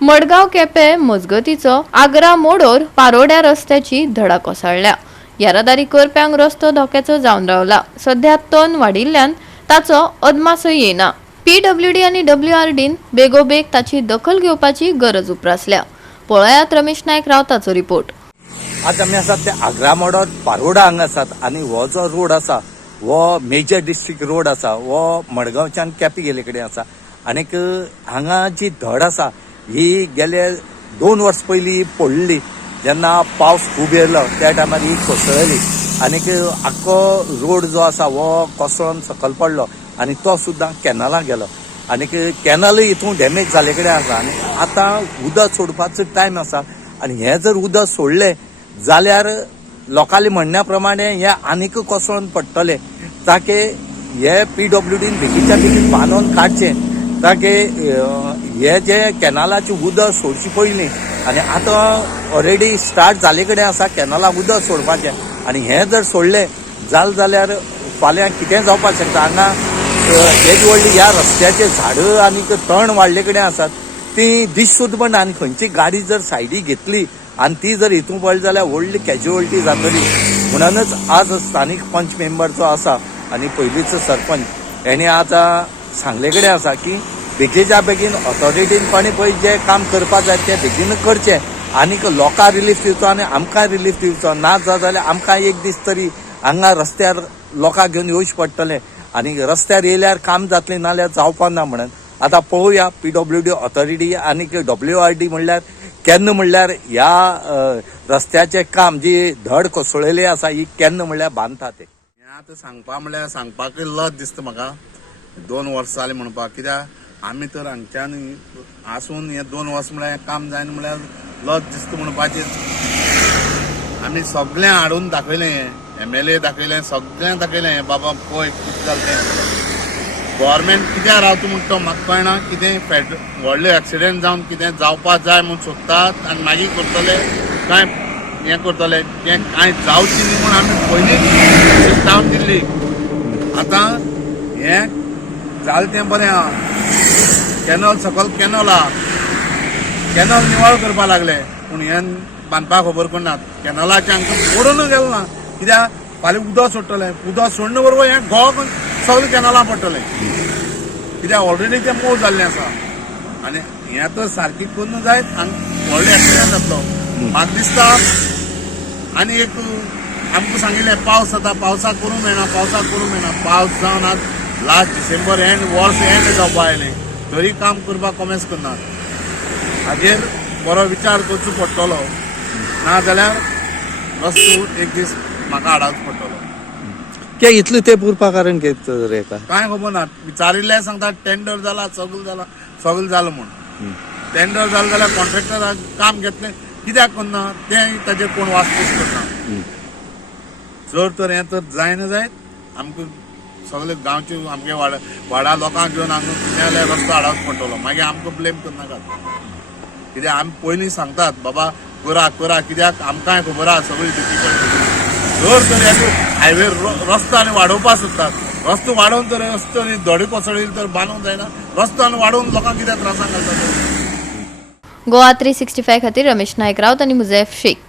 मडगाव केपें मजगतीचो आग्रा मोडोर पारोड्या रस्त्याची धडा कोसळ्ळ्या. येरादारी करप्यांक रस्तो धोक्याचो जावन रावला. सध्या तण वाडिल्ल्यान ताचो अदमासय येना. PWD आनी WRDन बेगोबेग ताची दखल घेवपाची गरज उप्रासल्या. पळयात रमेश नायक रावताचो रिपोर्ट. आज आमी आसात ते आग्रा मोडोर पारोडा हांगा आसात आनी हो जो रोड आसा हो मेजर डिस्ट्रिक्ट रोड आसा. हो मडगांवच्यान केपें गेले कडेन आसा. आनीक हांगा जी धड आसा ही गेले 2 वर्स पयलीं पडली. जेन्ना पावस खूब येयलो त्या टायमार ही कोसळ्ळी आनीक आख्खो रोड जो आसा हो कोसळून सकयल पडलो आनी तो सुद्दां कॅनलाक गेलो. आनीक कॅनलूय हितून डॅमेज जाले कडेन आसा. आनी आतां उदक सोडपाचो टायम आसा आनी हें जर उदक सोडलें जाल्यार लोकांले म्हणण्या प्रमाणे हें आनीक कोसळून पडटलें. ताके हे PWDन बेगीच्या बेगीन बांदून काडचें ताके हे जे कॅनलाचें उदक सोडची पयलीं आनी आतां ऑलरेडी स्टार्ट जाले कडेन आसा कॅनलाक उदक सोडपाचें. आनी हें जर सोडलें जाल्यार फाल्यां कितें जावपाक शकता. हांगा येदी व्हडली ह्या रस्त्याचे झाडां आनीक तण वाडले कडेन आसात ती दीस सुद्दां बंद. आनी खंयची गाडी जर सायडीक घेतली आनी ती जर हितून पडली जाल्यार व्हडली कॅज्युअलिटी जातली. म्हणूनच आज स्थानीक पंच मेंबर जो आसा आनी पयलींचो सरपंच हेणे आतां सांगले कडेन आसा की बेगीच्या बेगीन ऑथॉरिटीन कोणी पळय जें काम करपाक जाय तें बेगीन करचें आनीक लोकांक रिलीफ दिवचो आनी आमकांय रिलीफ दिवचो. ना जाल्यार आमकां एक दीस तरी हांगा रस्त्यार लोकांक घेवन येवचें पडटलें आनी रस्त्यार येयल्यार काम जातलें नाल्यार जावपा ना. म्हणून आतां पळोवया PWD ऑथॉरिटी आनीक WRD म्हणल्यार केन्ना म्हणल्यार ह्या रस्त्याचें काम जी धड कोसळिल्ली आसा ही केन्ना म्हणल्यार बांदता ते. हें आतां सांगपा म्हणल्यार सांगपाकूय लज दिसता म्हाका. 2 वर्स जालें म्हणपाक. कित्याक आमी तर हांगच्यान आसून हे 2 वर्स म्हळ्यार काम जायना म्हळ्यार लज दिसता म्हणपाचें. आमी सगळें हाडून दाखयलें, MLA दाखयलें, सगळ्यांक दाखयलें हें बाबा पळय कितें जालें तें. गव्हर्मेंट कित्याक रावता म्हणटा तो म्हाका कळना. कितें व्हडले एक्सिडेंट जावन कितें जावपाक जाय म्हूण सोदतात आनी मागीर करतले कांय हें करतले तें कांय जावचें न्ही म्हूण आमी पयलींच चिंतावन दिल्ली. आतां हें जालें तें बरें आहा. कॅनल सकयल कॅनल आहा, कॅनल निवळ करपा लागले पूण हें बांदपाक खबर करनात. कॅनलाचें हांकां पडून गेलो ना. कित्याक फाल्यां उदक सोडटलें, उदक सोडना बरोबर हें घोव सगळें कॅनलां पडटलें. कित्याक ऑलरेडी तें मोव जाल्लें आसा आनी हें तर सारकी करूं जायत आनी व्हडलो एक्सिडेंट जातलो म्हाका दिसता. आनी एक आमकां सांगिल्लें पावस जाता, पावसाक करूं मेळना, पावसाक करूं मेळना. पावस जावन आज last December and verse and जावपा आयलें तरी काम करपाक कॉमेन्स करनात. हाजेर बरो विचार करचो पडटलो ना जाल्यार रस्तो एक दीस म्हाका हाडचो पडटलो. कित्याक इतलें तेंप उरपा कारण कितें रे कांय खबर ना. विचारिल्लें सांगता टेंडर जाला सगळें जालां म्हूण. टेंडर जालें जाल्यार कॉन्ट्रॅक्टराक काम घेतलें कित्याक करना तें ताजेर कोण वासपूस करना. जर तर हें तर जायना जायत आमकां सगळे गांवचे आमगे वाडा लोकांक घेवन हांगा कितें जाल्यार रस्तो हाडचो पडटलो. मागीर आमकां ब्लेम करनाकात. कित्याक आमी पयलीं सांगतात बाबा करा कित्याक आमकांय खबर आहा सगळी डिफिकल्टी. जर तर हायवे रस्तो आनी वाडोवपा सोदतात, रस्तो वाडोवन तर रस्तो धडी कोसळिल्ली तर बांदूंक जायना. रस्तो आनी वाडोवन लोकांक कित्याक त्रासांक घालतात. गोवा 365 खातीर रमेश नायक रावत आनी मुझैफ शेख.